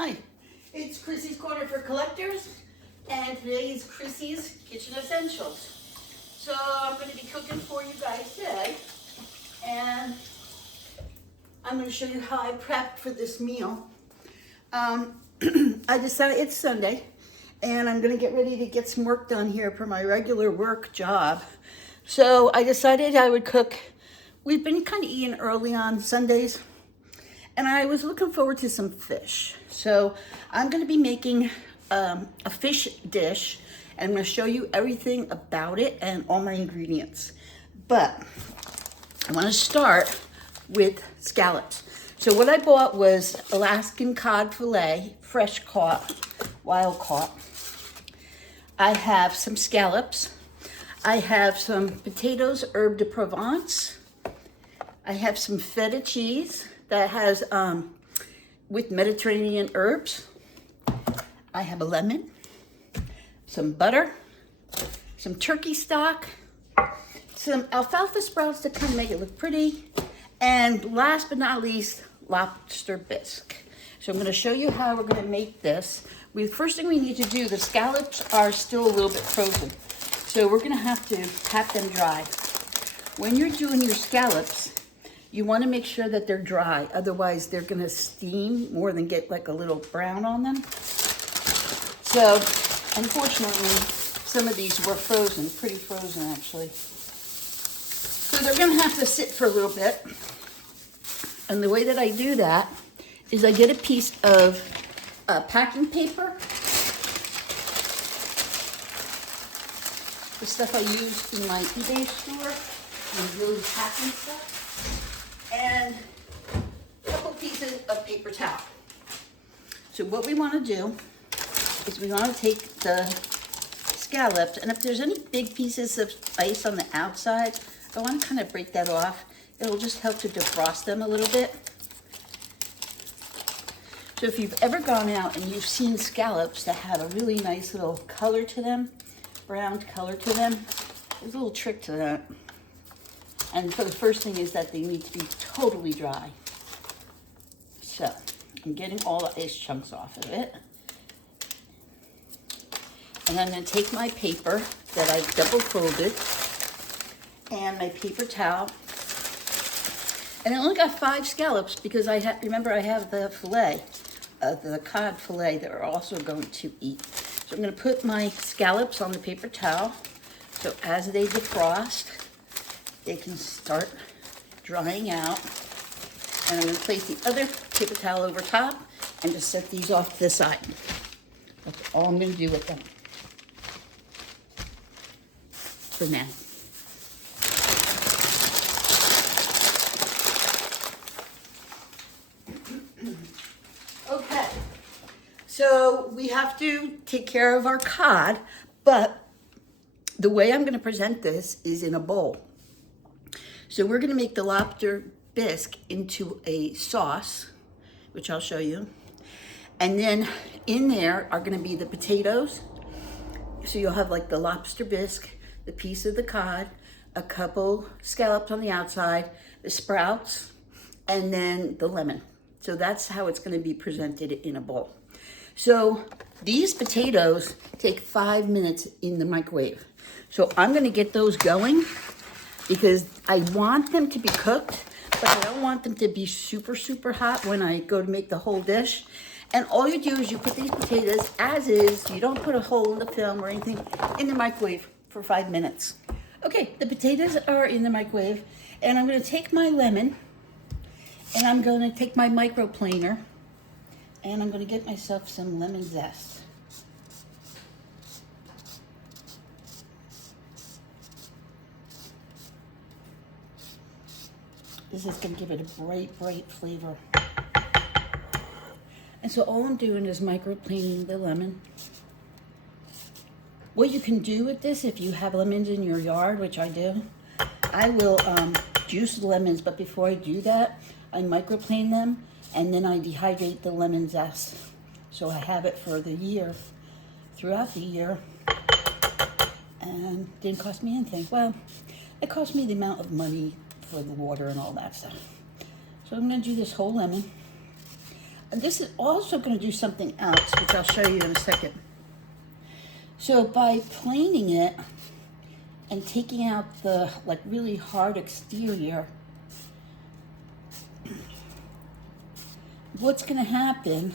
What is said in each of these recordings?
Hi, it's Chrissy's Corner for Collectors, and today is Chrissy's Kitchen Essentials. So I'm going to be cooking for you guys today, and I'm going to show you how I prepped for this meal. I decided it's Sunday, and I'm going to get ready to get some work done here for my regular work job. So I decided I would cook. We've been kind of eating early on Sundays, and I was looking forward to some fish. So I'm going to be making a fish dish, and I'm going to show you everything about it and all my ingredients. But I want to start with scallops. So what I bought was Alaskan cod fillet, fresh caught, wild caught. I have some scallops. I have some potatoes herbe de Provence. I have some feta cheese that has with Mediterranean herbs. I have a lemon, some butter, some turkey stock, some alfalfa sprouts to kind of make it look pretty, and last but not least, lobster bisque. So I'm going to show you how we're going to make this. The first thing we need to do, the scallops are still a little bit frozen, so we're going to have to pat them dry. When you're doing your scallops, you want to make sure that they're dry, otherwise they're going to steam more than get like a little brown on them. So unfortunately, some of these were frozen, pretty frozen actually. So they're going to have to sit for a little bit. And the way that I do that is I get a piece of packing paper. The stuff I use in my eBay store, and really packing stuff. And a couple pieces of paper towel. So what we want to do is we want to take the scallops, and if there's any big pieces of ice on the outside, I want to kind of break that off. It'll just help to defrost them a little bit. So if you've ever gone out and you've seen scallops that have a really nice little color to them, brown color to them, there's a little trick to that. And so the first thing is that they need to be totally dry. So I'm getting all the ice chunks off of it. And I'm going to take my paper that I've double folded and my paper towel. And I only got 5 scallops because remember I have the fillet, the cod fillet that we're also going to eat. So I'm going to put my scallops on the paper towel. So as they defrost, they can start drying out. And I'm going to place the other paper towel over top and just set these off to the side. That's all I'm going to do with them for now. Okay, so we have to take care of our cod, but the way I'm going to present this is in a bowl. So we're going to make the lobster bisque into a sauce, which I'll show you. And then in there are going to be the potatoes. So you'll have like the lobster bisque, the piece of the cod, a couple scallops on the outside, the sprouts, and then the lemon. So that's how it's going to be presented in a bowl. So these potatoes take 5 minutes in the microwave. So I'm going to get those going, because I want them to be cooked, but I don't want them to be super, super hot when I go to make the whole dish. And all you do is you put these potatoes as is. You don't put a hole in the film or anything in the microwave for 5 minutes. Okay, the potatoes are in the microwave, and I'm going to take my lemon, and I'm going to take my microplaner, and I'm going to get myself some lemon zest. This is going to give it a bright, bright flavor. And so all I'm doing is microplaning the lemon. What you can do with this, if you have lemons in your yard, which I do, I will juice the lemons, but before I do that, I microplane them, and then I dehydrate the lemon zest. So I have it for the year, throughout the year, and it didn't cost me anything. Well, it cost me the amount of money for the water and all that stuff. So I'm going to do this whole lemon. And this is also going to do something else, which I'll show you in a second. So by planing it and taking out the like really hard exterior, what's going to happen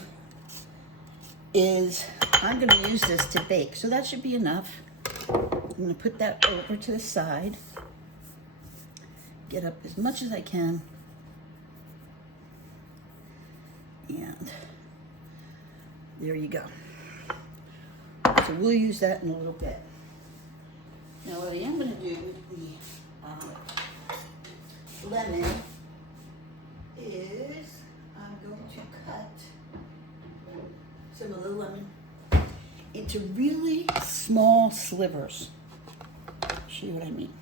is I'm going to use this to bake. So that should be enough. I'm going to put that over to the side. Get up as much as I can. And there you go. So we'll use that in a little bit. Now what I am going to do with the lemon is I'm going to cut some of the lemon into really small slivers. I'll show you what I mean.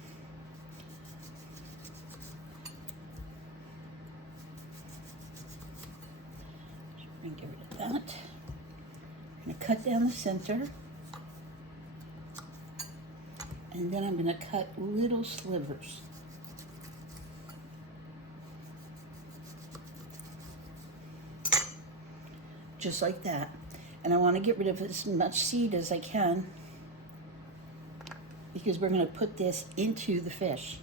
And get rid of that. I'm going to cut down the center. And then I'm going to cut little slivers. Just like that. And I want to get rid of as much seed as I can because we're going to put this into the fish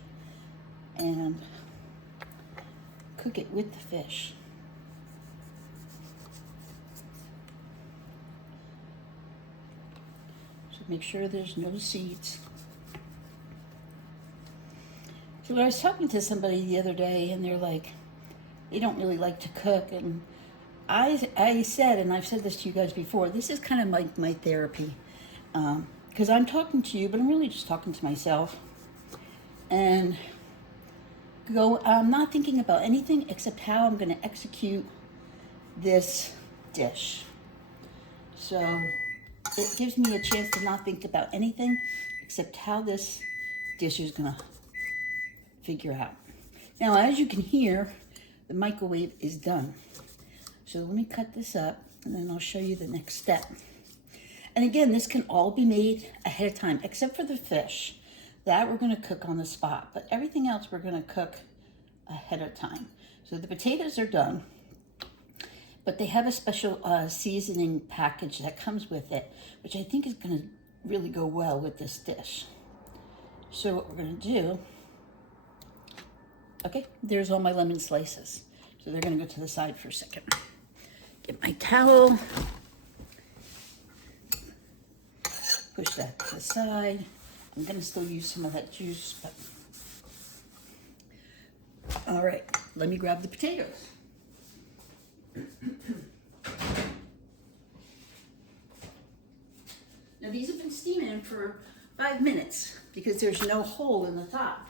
and cook it with the fish. So make sure there's no seeds. So I was talking to somebody the other day and they're like, they don't really like to cook, and I said, and I've said this to you guys before, this is kind of like my therapy. Because I'm talking to you, but I'm really just talking to myself. And I'm not thinking about anything except how I'm going to execute this dish. So it gives me a chance to not think about anything except how this dish is going to figure out. Now, as you can hear, the microwave is done. So let me cut this up and then I'll show you the next step. And again, this can all be made ahead of time, except for the fish. That we're gonna cook on the spot, but everything else we're gonna cook ahead of time. So the potatoes are done, but they have a special seasoning package that comes with it, which I think is gonna really go well with this dish. So what we're gonna do, okay, there's all my lemon slices. So they're gonna go to the side for a second. Get my towel, push that to the side. I'm gonna still use some of that juice, but. All right, let me grab the potatoes. Now these have been steaming for 5 minutes because there's no hole in the top.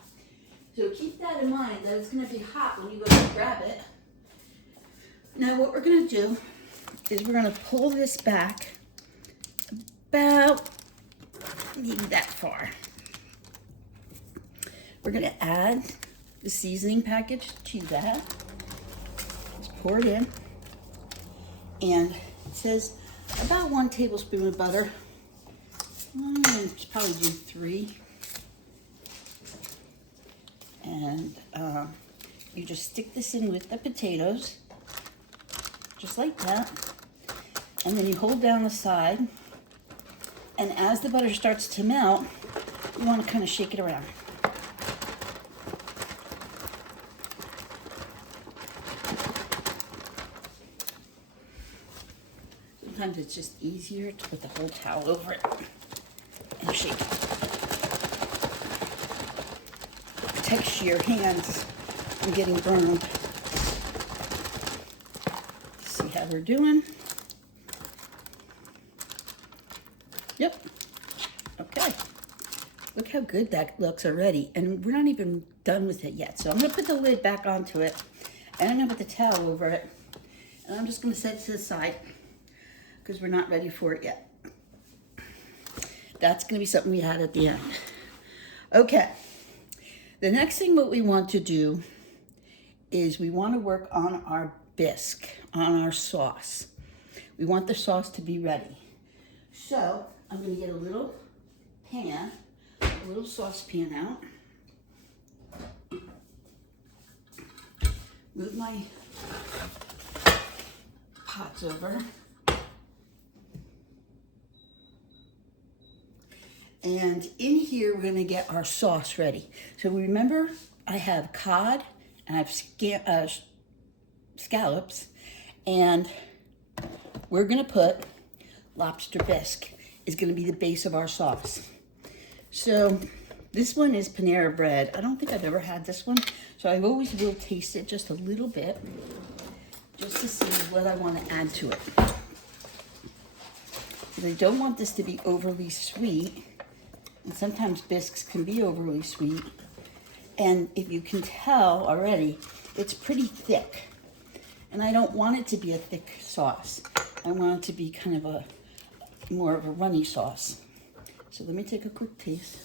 So keep that in mind, that it's gonna be hot when you go to grab it. Now what we're gonna do is we're gonna pull this back about maybe that far. We're gonna add the seasoning package to that. Just pour it in. And it says about 1 tablespoon of butter. I'm gonna probably do 3. And you just stick this in with the potatoes, just like that. And then you hold down the side. And as the butter starts to melt, you want to kind of shake it around. Sometimes it's just easier to put the whole towel over it and shake it. Protects your hands from getting burned. See how we're doing? Yep. Okay. Look how good that looks already. And we're not even done with it yet. So I'm going to put the lid back onto it. And I'm going to put the towel over it. And I'm just going to set it to the side because we're not ready for it yet. That's going to be something we add at the end. Okay. The next thing what we want to do is we want to work on our bisque, on our sauce. We want the sauce to be ready. So I'm going to get a little pan, a little saucepan out. Move my Pot's over. And in here, we're gonna get our sauce ready. So remember, I have cod and I have scallops, and we're gonna put lobster bisque is gonna be the base of our sauce. So this one is Panera Bread. I don't think I've ever had this one, so I always will taste it just a little bit, just to see what I want to add to it. Because I don't want this to be overly sweet, and sometimes bisques can be overly sweet. And if you can tell already, it's pretty thick. And I don't want it to be a thick sauce. I want it to be kind of a more of a runny sauce. So let me take a quick taste.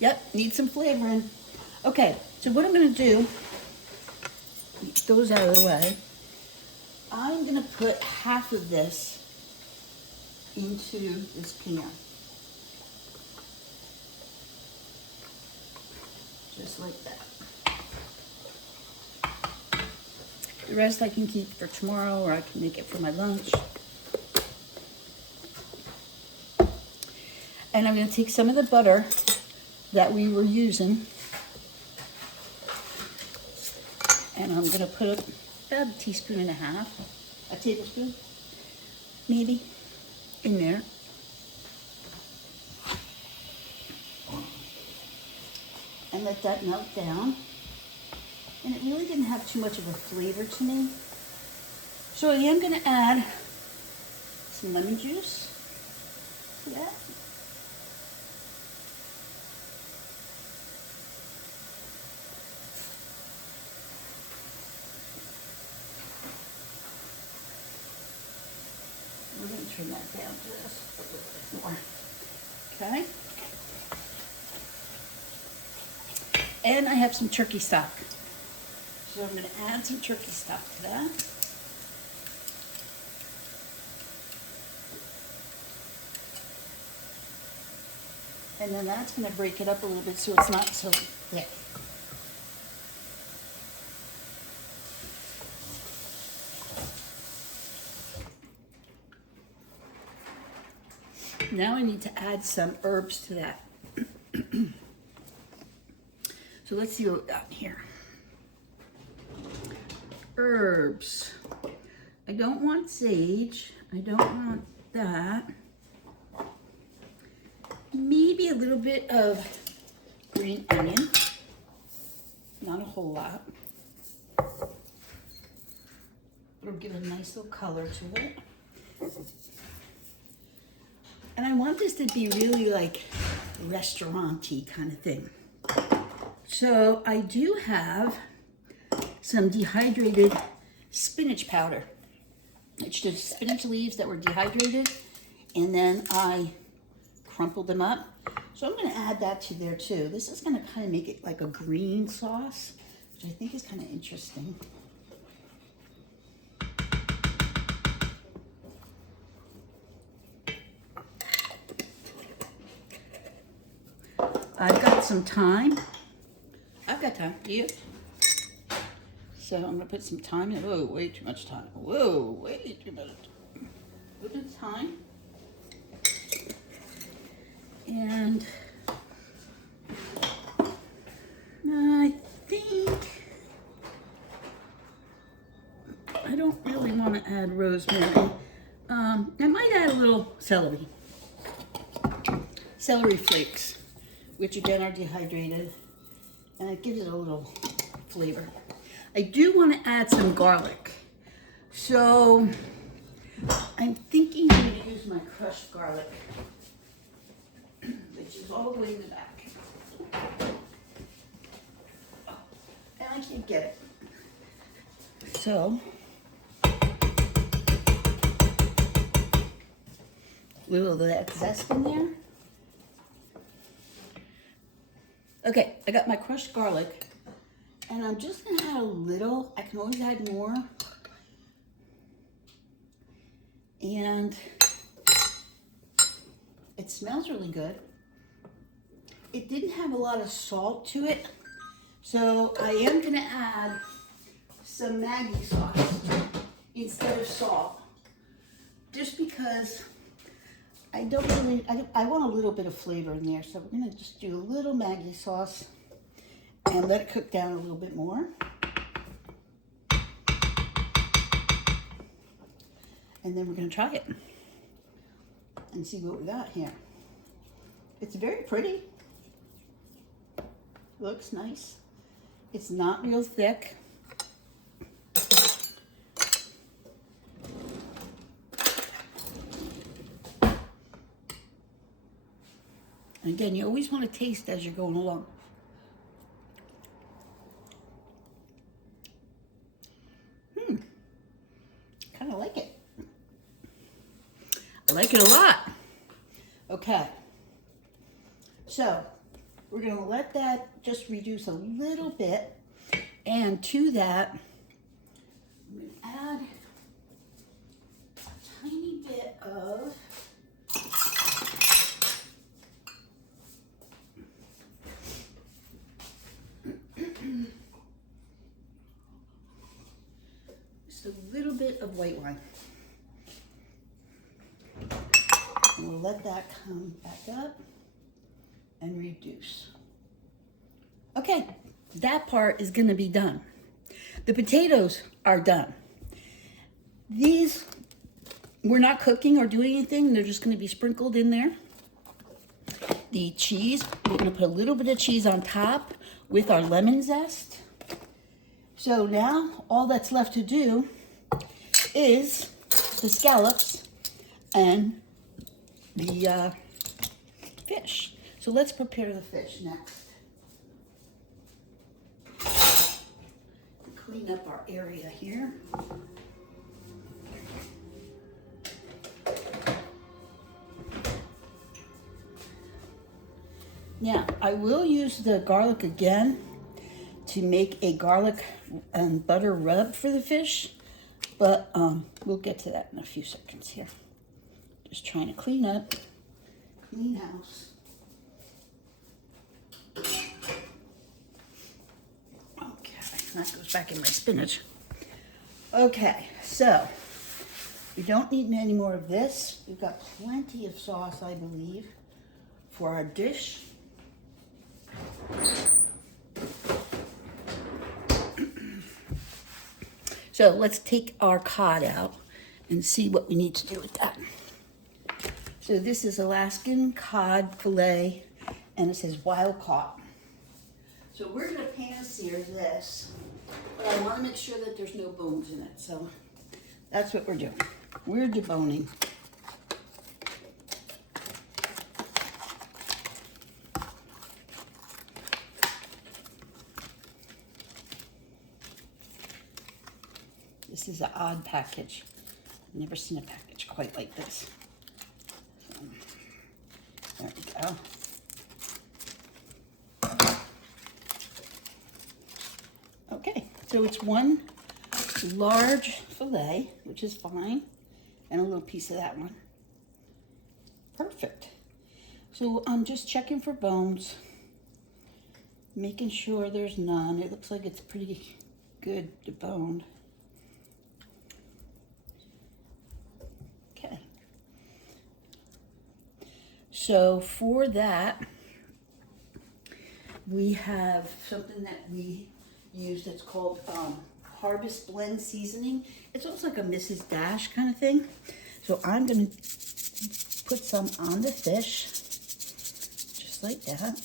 Yep, need some flavoring. Okay, so what I'm gonna do, get those out of the way. I'm gonna put half of this into this pan. Just like that. The rest I can keep for tomorrow, or I can make it for my lunch. And I'm gonna take some of the butter that we were using, and I'm gonna put about a teaspoon and a half, a tablespoon, maybe, in there. And let that melt down. And it really didn't have too much of a flavor to me. So I am gonna add some lemon juice to that. We're going to turn that down just a little bit more. Okay. And I have some turkey stock. So I'm going to add some turkey stock to that. And then that's going to break it up a little bit so it's not so thick. Now I need to add some herbs to that. So let's see what we got here. Herbs. I don't want sage. I don't want that. Maybe a little bit of green onion. Not a whole lot. It'll give a nice little color to it. And I want this to be really like restaurant-y kind of thing. So I do have some dehydrated spinach powder. It's just spinach leaves that were dehydrated, and then I crumpled them up. So I'm gonna add that to there too. This is gonna kind of make it like a green sauce, which I think is kind of interesting. I've got some thyme. I've got thyme. Do you? So I'm gonna put some thyme in. Whoa, way too much thyme. Whoa, way too much. A little bit of thyme. And I think I don't really want to add rosemary. I might add a little celery. Celery flakes, which again are dehydrated, and it gives it a little flavor. I do want to add some garlic. So I'm thinking I'm going to use my crushed garlic, which is all the way in the back. And I can't get it. So a little of that zest in there. Okay, I got my crushed garlic, and I'm just gonna add a little. I can always add more. And it smells really good. It didn't have a lot of salt to it, So I am gonna add some Maggi sauce instead of salt, just because I don't really, I want a little bit of flavor in there. So we're gonna just do a little Maggi sauce and let it cook down a little bit more. And then we're gonna try it and see what we got here. It's very pretty. Looks nice. It's not real thick. And again, you always want to taste as you're going along. Kind of like it. I like it a lot. Okay. So we're going to let that just reduce a little bit. And to that, I'm going to add a tiny bit of just a little bit of white wine. And we'll let that come back up and reduce. Okay, that part is gonna be done. The potatoes are done. These, we're not cooking or doing anything. They're just gonna be sprinkled in there. The cheese, we're gonna put a little bit of cheese on top with our lemon zest. So now all that's left to do is the scallops and the fish. So let's prepare the fish next. Clean up our area here. Now, I will use the garlic again to make a garlic and butter rub for the fish, but we'll get to that in a few seconds here. Just trying to clean up, clean house. That goes back in my spinach. Okay, so we don't need any more of this. We've got plenty of sauce, I believe, for our dish. So let's take our cod out and see what we need to do with that. So this is Alaskan cod fillet, and it says wild caught. So we're gonna pan sear this, but I wanna make sure that there's no bones in it. So that's what we're doing. We're deboning. This is an odd package. I've never seen a package quite like this. So, there we go. Okay, so it's one large fillet, which is fine, and a little piece of that one. Perfect. So I'm just checking for bones, making sure there's none. It looks like it's pretty good deboned. Okay. So for that, we have something that we use that's called Harvest Blend Seasoning. It's almost like a Mrs. Dash kind of thing. So I'm going to put some on the fish, just like that.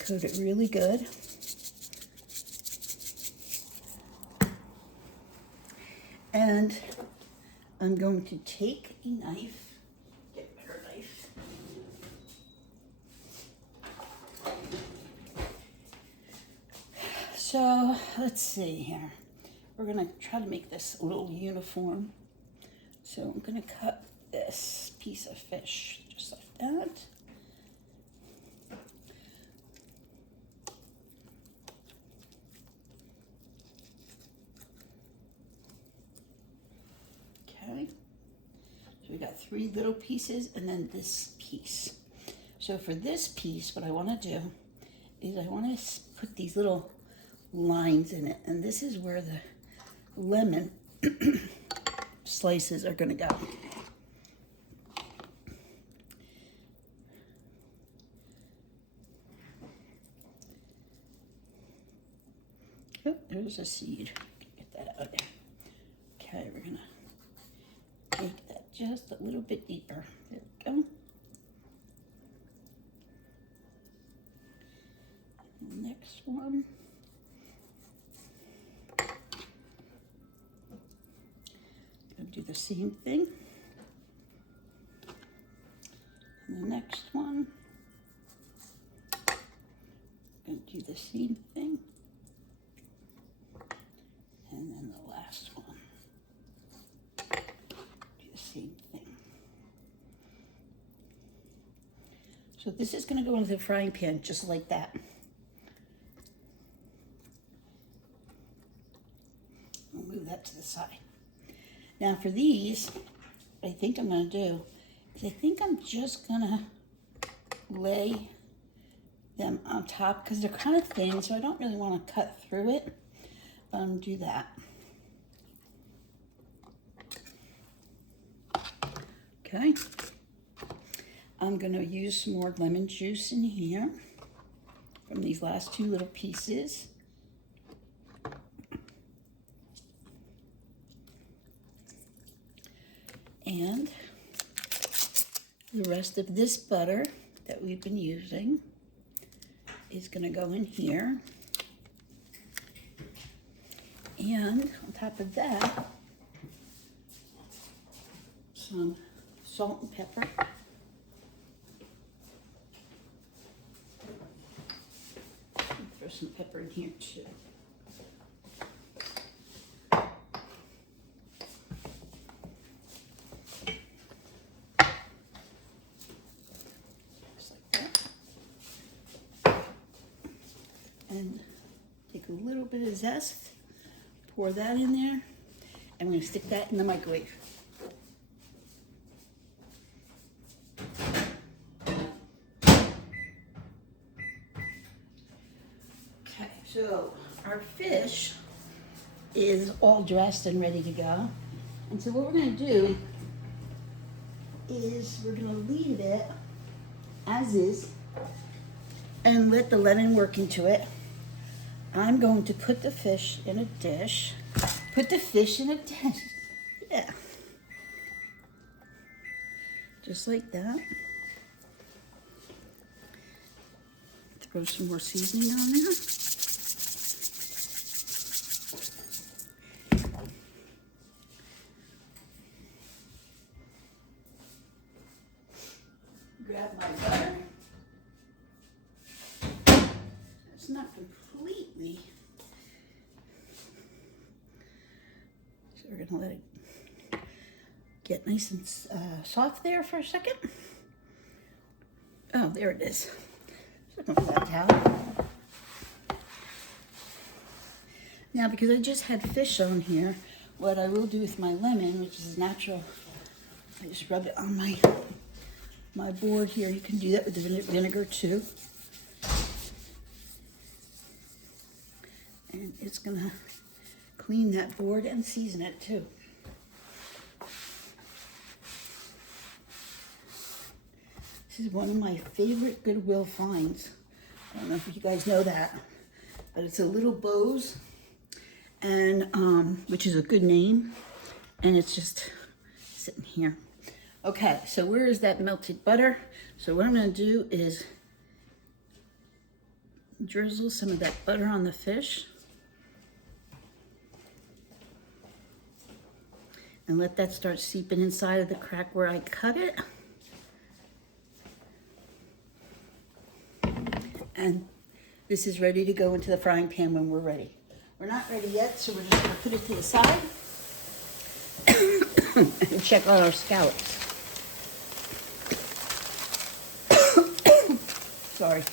Coat it really good. And I'm going to take a knife, get a better knife. So let's see here. We're gonna try to make this a little uniform. So I'm gonna cut this piece of fish just like that. Okay. So we got 3 little pieces and then this piece. So for this piece, what I want to do is I want to put these little lines in it, and this is where the lemon slices are going to go. Oh, there's a seed. Get that out of there. Okay, we're going to make that just a little bit deeper. There we go. Next one. Gonna do the same thing. And the next one. Gonna do the same thing. And then the last one. Do the same thing. So this is gonna go into the frying pan just like that. I'll move that to the side. Now for these, what I think I'm gonna do is I think I'm just gonna lay them on top because they're kind of thin, so I don't really want to cut through it. But I'm gonna do that. Okay. I'm gonna use some more lemon juice in here from these last two little pieces. And the rest of this butter that we've been using is going to go in here. And on top of that, some salt and pepper. Throw some pepper in here too. And take a little bit of zest, pour that in there, and we're gonna stick that in the microwave. Okay, so our fish is all dressed and ready to go. And so what we're gonna do is we're gonna leave it as is and let the lemon work into it. I'm going to put the fish in a dish. Put the fish in a dish. Yeah. Just like that. Throw some more seasoning on there. Grab my butter. It's not completely. So we're gonna let it get nice and soft there for a second. Oh, there it is. Looking for that towel. Now, because I just had fish on here, what I will do with my lemon, which is natural, I just rub it on my board here. You can do that with the vinegar too. And it's gonna clean that board and season it too. This is one of my favorite Goodwill finds. I don't know if you guys know that, but it's a Little Bose, and which is a good name, and it's just sitting here. Okay, so where is that melted butter? So what I'm gonna do is drizzle some of that butter on the fish. And let that start seeping inside of the crack where I cut it. And this is ready to go into the frying pan when we're ready. We're not ready yet, so we're just gonna put it to the side and check on our scallops. Sorry,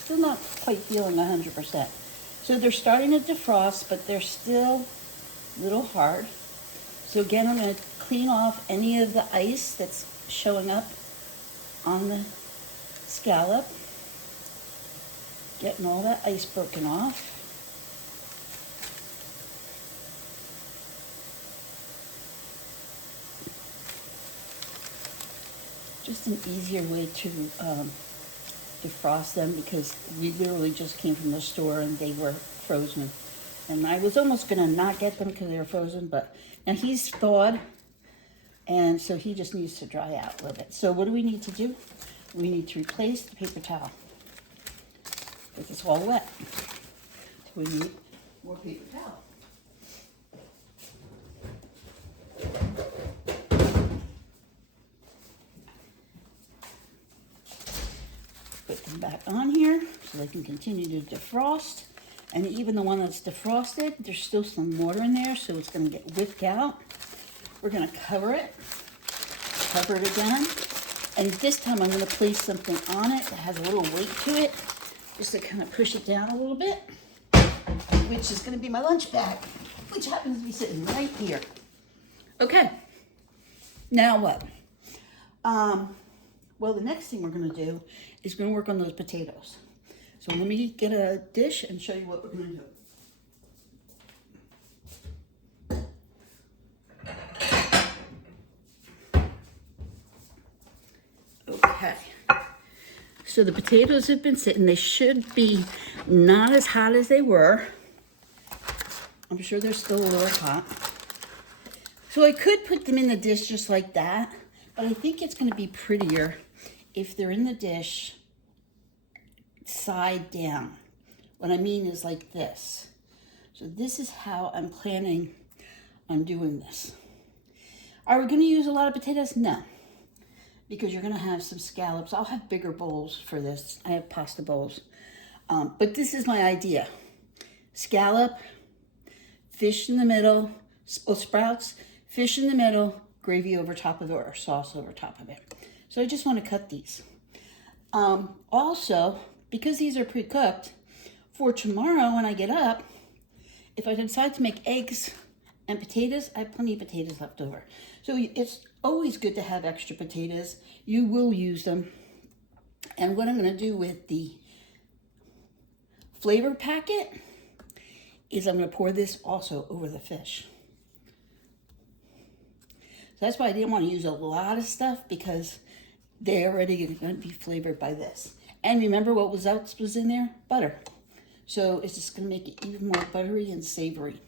still not quite feeling 100%. So they're starting to defrost, but they're still a little hard. So again, I'm going to clean off any of the ice that's showing up on the scallop, getting all that ice broken off. Just an easier way to defrost them, because we literally just came from the store and they were frozen. And I was almost gonna not get them because they were frozen, but now he's thawed, and so he just needs to dry out a little bit. So what do we need to do? We need to replace the paper towel because it's all wet. So we need more paper towel. Put them back on here so they can continue to defrost. And even the one that's defrosted, there's still some water in there, so it's going to get whipped out. We're going to cover it again. And this time I'm going to place something on it that has a little weight to it, just to kind of push it down a little bit, which is going to be my lunch bag, which happens to be sitting right here. Okay, now what? Well, the next thing we're going to do is going to work on those potatoes. So let me get a dish and show you what we're going to do. Okay. So the potatoes have been sitting. They should be not as hot as they were. I'm sure they're still a little hot. So I could put them in the dish just like that, but I think it's going to be prettier if they're in the dish side down. What I mean is like this. So this is how I'm planning on doing this. Are we going to use a lot of potatoes? No, because you're going to have some scallops. I'll have bigger bowls for this. I have pasta bowls. But this is my idea. Scallop, fish in the middle, sprouts, fish in the middle, gravy over top of it, or sauce over top of it. So I just want to cut these. Also, because these are pre-cooked, for tomorrow when I get up, if I decide to make eggs and potatoes, I have plenty of potatoes left over. So it's always good to have extra potatoes. You will use them. And what I'm going to do with the flavor packet is I'm going to pour this also over the fish. So that's why I didn't want to use a lot of stuff, because they're already going to be flavored by this. And remember what else was in there? Butter. So it's just going to make it even more buttery and savory.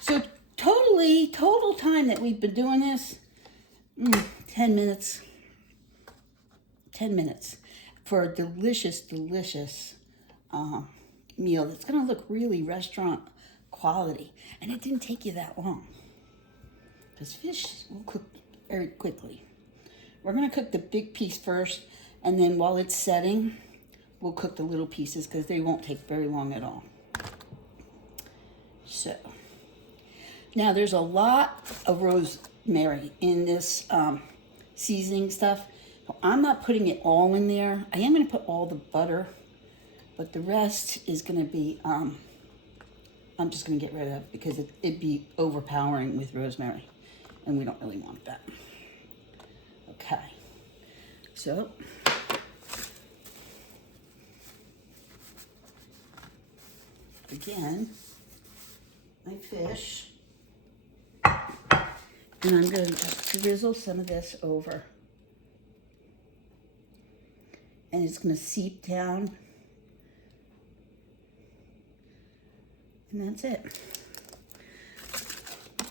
So total time that we've been doing this, 10 minutes. 10 minutes for a delicious, delicious meal that's going to look really restaurant quality. And it didn't take you that long, because fish will cook very quickly. We're going to cook the big piece first, and then while it's setting, we'll cook the little pieces, because they won't take very long at all. So, now there's a lot of rosemary in this seasoning stuff. I'm not putting it all in there. I am going to put all the butter, but the rest is going to be, I'm just going to get rid of, because it'd be overpowering with rosemary, and we don't really want that. Okay, so again, my fish, and I'm going to just drizzle some of this over, and it's going to seep down, and that's it.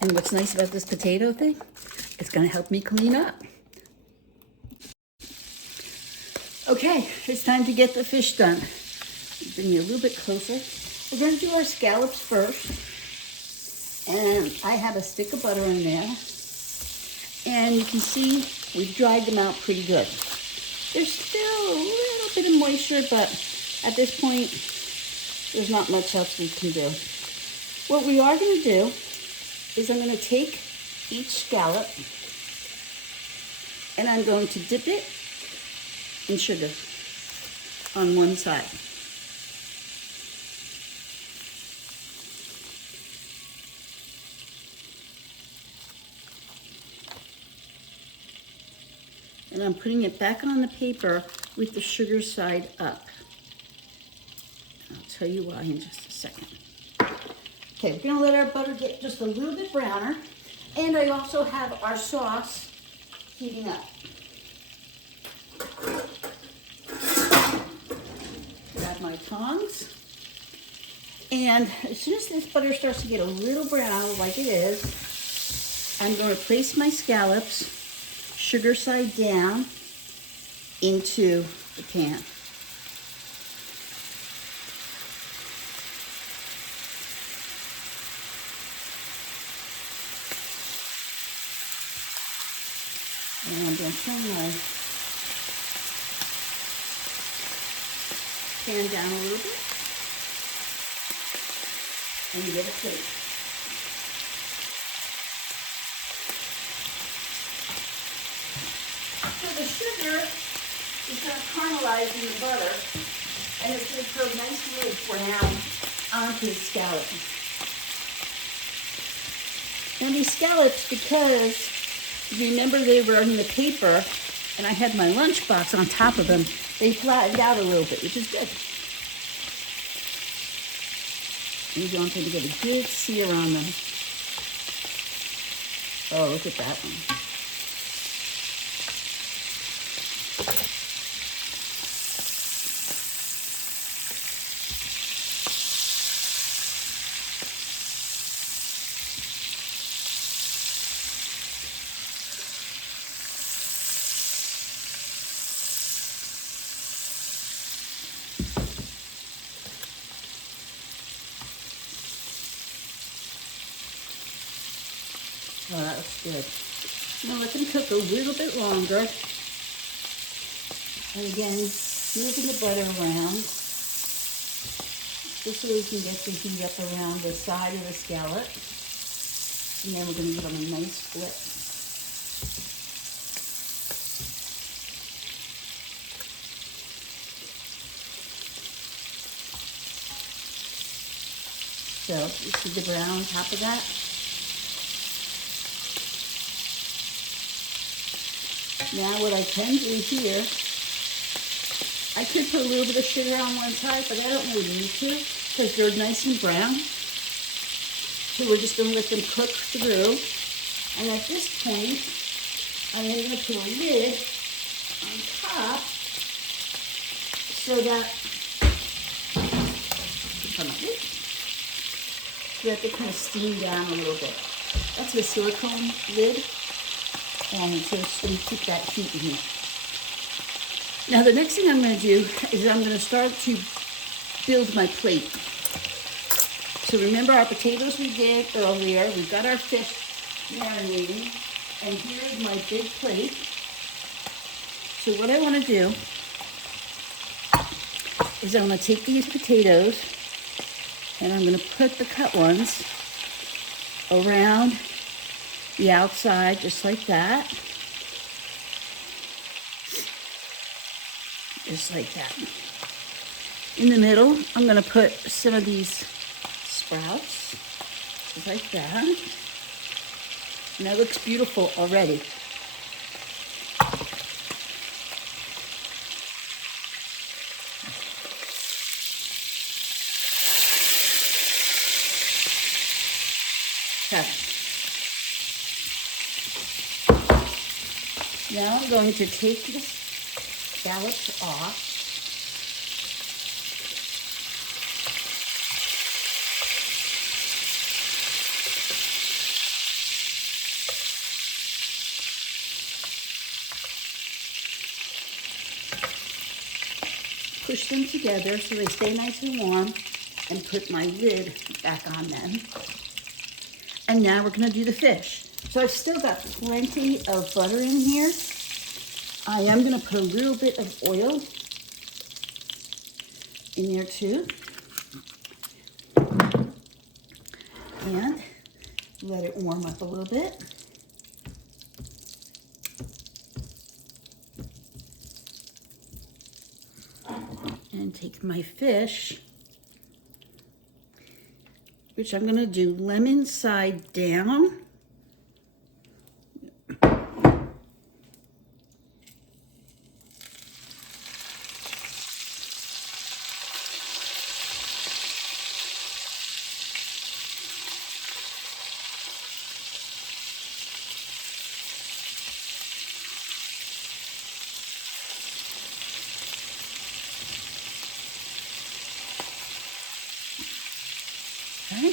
And what's nice about this potato thing, it's going to help me clean up. Okay, it's time to get the fish done. Bring you a little bit closer. We're going to do our scallops first. And I have a stick of butter in there. And you can see we've dried them out pretty good. There's still a little bit of moisture, but at this point, there's not much else we can do. What we are going to do is I'm going to take each scallop and I'm going to dip it in sugar on one side. and I'm putting it back on the paper with the sugar side up. I'll tell you why in just a second. Okay, we're gonna let our butter get just a little bit browner, and I also have our sauce heating up. Grab my tongs, and as soon as this butter starts to get a little brown, like it is, I'm going to place my scallops, sugar side down, into the pan. And I'm going to turn my pan down a little bit and get a plate. So the sugar is going to caramelize in the butter, and it's going to put a nice little brown onto the scallops. Now these scallops, because remember they were in the paper and I had my lunchbox on top of them, they flattened out a little bit, which is good. You want them to get a good sear on them. Oh, look at that one. Oh, that was good. Now let them cook a little bit longer. And again, moving the butter around, just so we can get the heat up around the side of the scallop. And then we're going to give them a nice flip. So, you see the brown on top of that? Now what I can do here, I could put a little bit of sugar on one side, but I don't really need to because they're nice and brown. So we're just going to let them cook through. And at this point, I'm going to put a lid on top so that they kind of steam down a little bit. That's a silicone lid. And so it's going to keep that heat in here. Now the next thing I'm going to do is I'm going to start to build my plate. So remember our potatoes we did earlier. We've got our fish marinating. And here's my big plate. So what I want to do is I'm going to take these potatoes and I'm going to put the cut ones around the outside, just like that. Just like that. In the middle, I'm going to put some of these sprouts, just like that. And that looks beautiful already. Okay. Now I'm going to take the scallops off. Push them together so they stay nice and warm, and put my lid back on them. And now we're going to do the fish. So I've still got plenty of butter in here. I am going to put a little bit of oil in there too. And let it warm up a little bit. And take my fish, which I'm going to do lemon side down. Okay.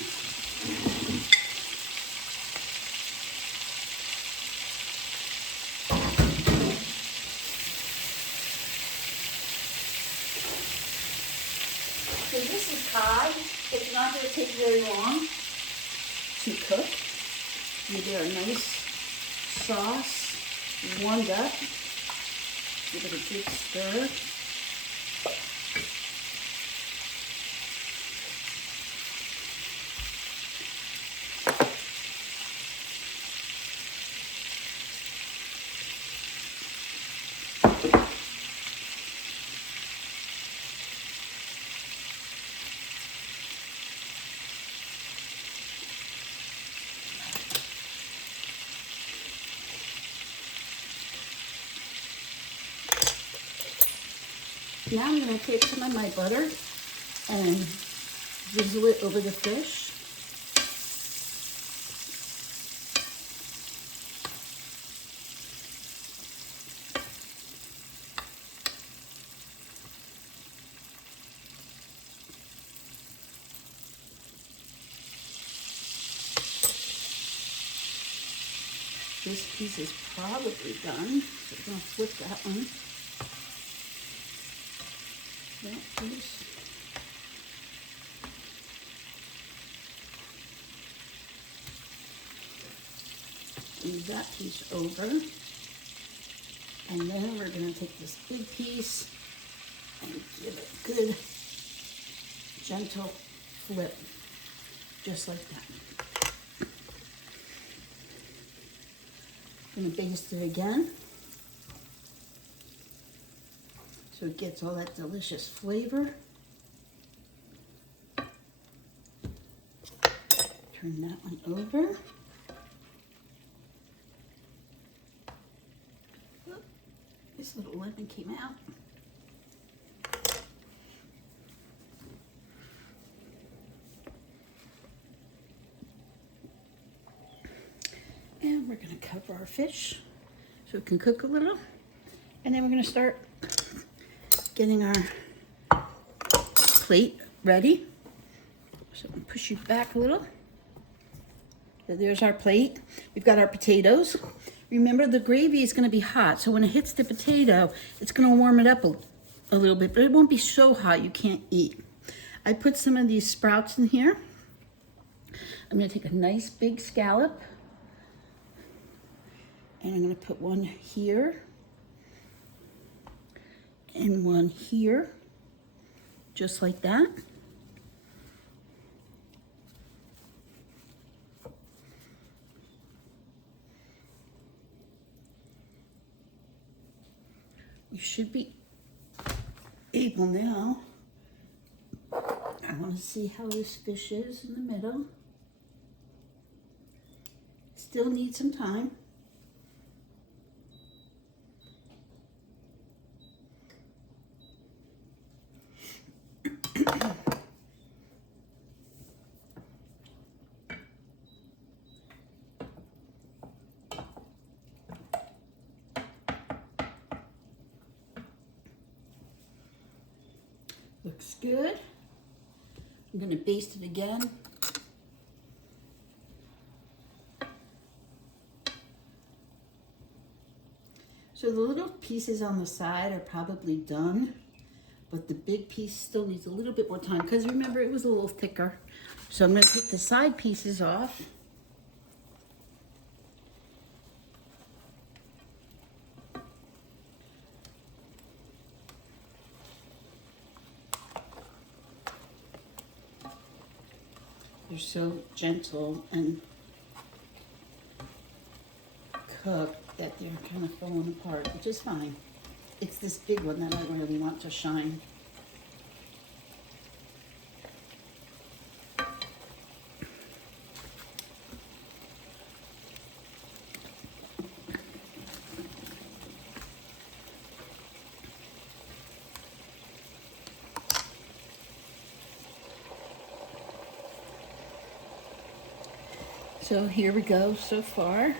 So this is Thai. It's not going to take very long to cook. You get a nice sauce warmed up. Give it a good stir. Now I'm going to take some of my butter and drizzle it over the fish. This piece is probably done, so I'm going to flip that one. That piece. Move that piece over. And then we're going to take this big piece and give it a good, gentle flip, just like that. I'm going to baste it again so it gets all that delicious flavor. Turn that one over. Oop, this little lemon came out. And we're going to cover our fish so it can cook a little. And then we're going to start getting our plate ready. So I'm going to push you back a little. So there's our plate. We've got our potatoes. Remember, the gravy is going to be hot, so when it hits the potato, it's going to warm it up a little bit, but it won't be so hot you can't eat. I put some of these sprouts in here. I'm going to take a nice big scallop. And I'm going to put one here and one here, just like that. You should be able now. I want to see how this fish is in the middle. Still need some time. Looks good. I'm going to baste it again. So the little pieces on the side are probably done, but the big piece still needs a little bit more time because remember it was a little thicker. So I'm going to take the side pieces off. They're so gentle and cooked that they're kind of falling apart, which is fine. It's this big one that I really want to shine. So here we go so far.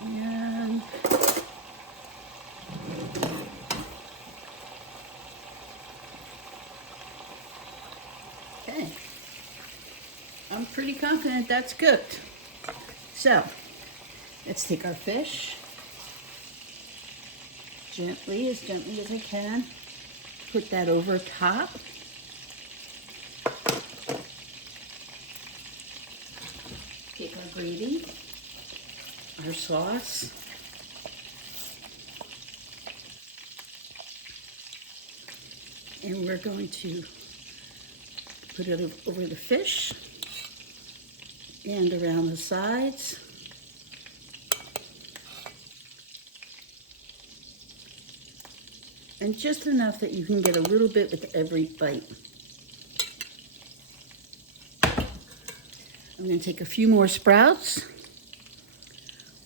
And pretty confident that's cooked. So, let's take our fish, gently as I can, put that over top. Take our gravy, our sauce, and we're going to put it over the fish and around the sides. And just enough that you can get a little bit with every bite. I'm going to take a few more sprouts,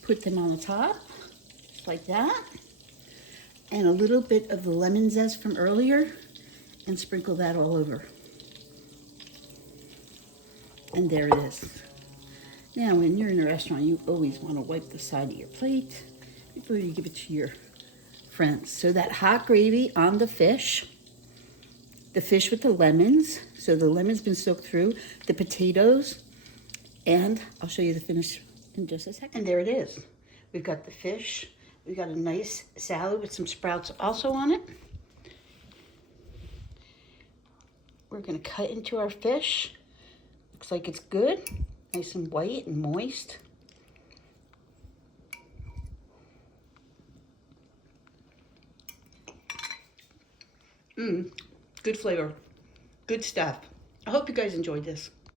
put them on the top, just like that, and a little bit of the lemon zest from earlier, and sprinkle that all over. And there it is. Now, when you're in a restaurant, you always want to wipe the side of your plate before you give it to your friends. So that hot gravy on the fish with the lemons, so the lemon's been soaked through, the potatoes, and I'll show you the finish in just a second. And there it is. We've got the fish. We've got a nice salad with some sprouts also on it. We're gonna cut into our fish. Looks like it's good. Nice and white and moist. Good flavor. Good stuff. I hope you guys enjoyed this.